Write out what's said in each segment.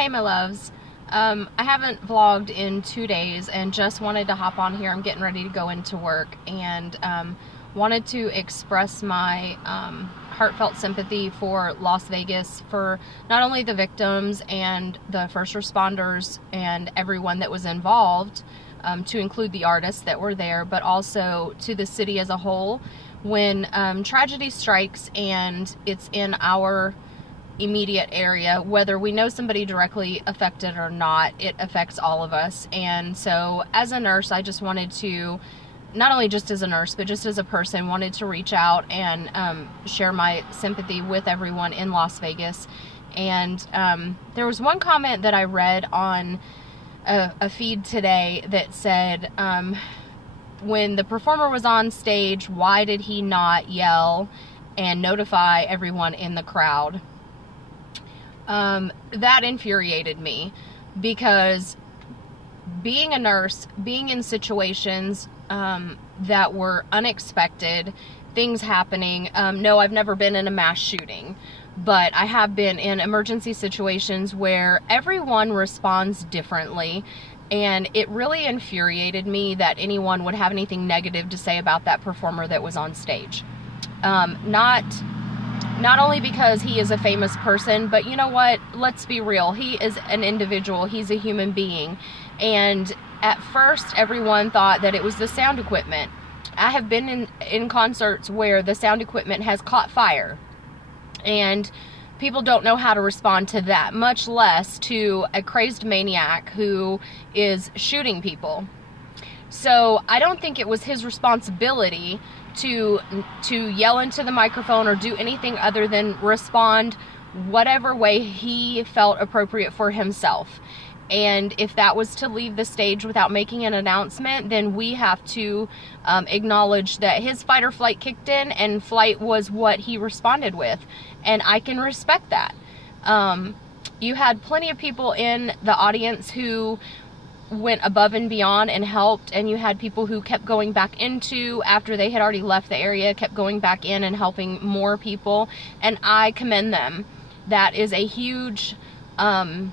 Hey my loves, I haven't vlogged in 2 days and just wanted to hop on here. I'm getting ready to go into work and wanted to express my heartfelt sympathy for Las Vegas, for not only the victims and the first responders and everyone that was involved, to include the artists that were there, but also to the city as a whole. When tragedy strikes and it's in our immediate area, whether we know somebody directly affected or not, it affects all of us. And so as a nurse, I just wanted to, not only just as a nurse, but just as a person, wanted to reach out and share my sympathy with everyone in Las Vegas. And there was one comment that I read on a feed today that said, when the performer was on stage, why did he not yell and notify everyone in the crowd? That infuriated me, because being a nurse, being in situations that were unexpected, things happening. No, I've never been in a mass shooting, but I have been in emergency situations where everyone responds differently, and it really infuriated me that anyone would have anything negative to say about that performer that was on stage. Not only because he is a famous person, but you know what? Let's be real. He is an individual. He's a human being. And at first, everyone thought that it was the sound equipment. I have been in concerts where the sound equipment has caught fire, and people don't know how to respond to that, much less to a crazed maniac who is shooting people. So I don't think it was his responsibility to yell into the microphone or do anything other than respond whatever way he felt appropriate for himself. And if that was to leave the stage without making an announcement, then we have to acknowledge that his fight or flight kicked in, and flight was what he responded with. And I can respect that. You had plenty of people in the audience who went above and beyond and helped, and you had people who kept going back into, after they had already left the area, kept going back in and helping more people, and I commend them. That is a huge, that's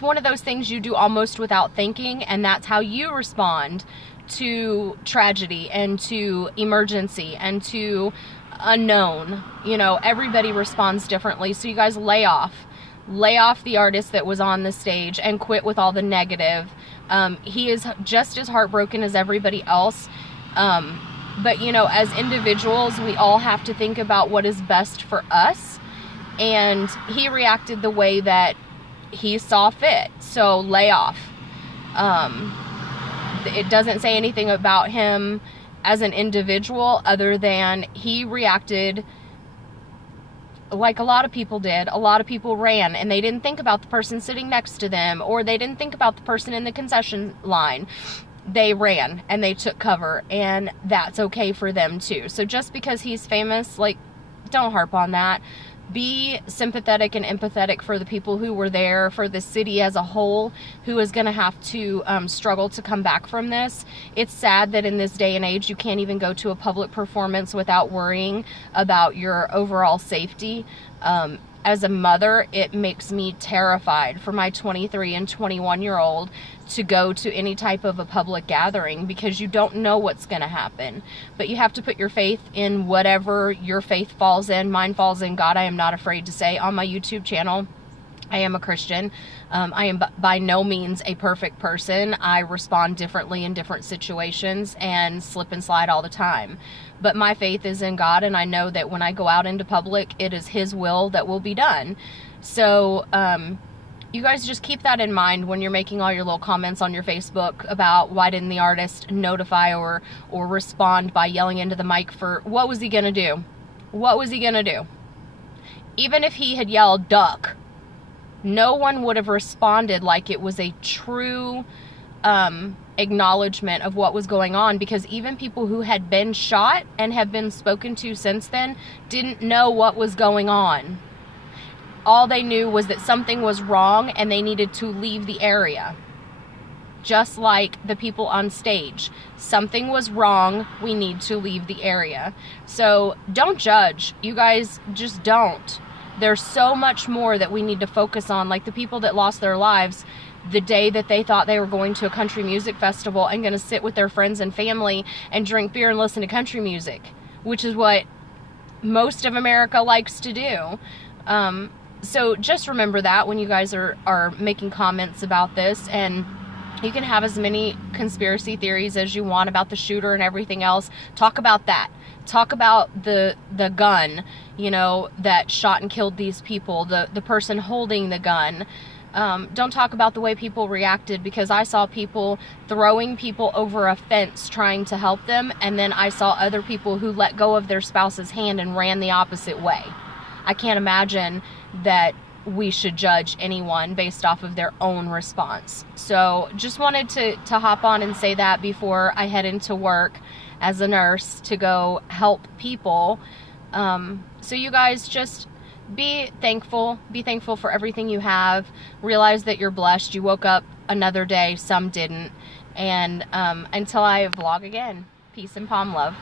one of those things you do almost without thinking, and that's how you respond to tragedy and to emergency and to unknown. You know, everybody responds differently, so you guys lay off the artist that was on the stage and quit with all the negative. He is just as heartbroken as everybody else. But you know, as individuals, we all have to think about what is best for us. And he reacted the way that he saw fit. So lay off. It doesn't say anything about him as an individual other than he reacted like a lot of people did. A lot of people ran, and they didn't think about the person sitting next to them, or they didn't think about the person in the concession line. They ran and they took cover, and that's okay for them too. So just because he's famous, like, don't harp on that. Be sympathetic and empathetic for the people who were there, for the city as a whole, who is going to have to struggle to come back from this. It's sad that in this day and age you can't even go to a public performance without worrying about your overall safety. As a mother, it makes me terrified for my 23 and 21-year-old to go to any type of a public gathering, because you don't know what's going to happen. But you have to put your faith in whatever your faith falls in. Mine falls in God. I am not afraid to say on my YouTube channel, I am a Christian. I am by no means a perfect person. I respond differently in different situations and slip and slide all the time. But my faith is in God, and I know that when I go out into public, it is His will that will be done. So, you guys just keep that in mind when you're making all your little comments on your Facebook about why didn't the artist notify or respond by yelling into the mic. For what was he gonna do? What was he gonna do? Even if he had yelled duck, no one would have responded like it was a true acknowledgement of what was going on, because even people who had been shot and have been spoken to since then didn't know what was going on. All they knew was that something was wrong and they needed to leave the area. Just like the people on stage. Something was wrong, we need to leave the area. So don't judge. You guys just don't. There's so much more that we need to focus on, like the people that lost their lives the day that they thought they were going to a country music festival and going to sit with their friends and family and drink beer and listen to country music, which is what most of America likes to do. So just remember that when you guys are making comments about this. And you can have as many conspiracy theories as you want about the shooter and everything else. Talk about that. Talk about the gun, you know, that shot and killed these people, the person holding the gun. Don't talk about the way people reacted, because I saw people throwing people over a fence trying to help them, and then I saw other people who let go of their spouse's hand and ran the opposite way. I can't imagine that we should judge anyone based off of their own response. So just wanted to hop on and say that before I head into work as a nurse to go help people. So you guys just be thankful for everything you have. Realize that you're blessed. You woke up another day, some didn't. And until I vlog again, peace and palm love.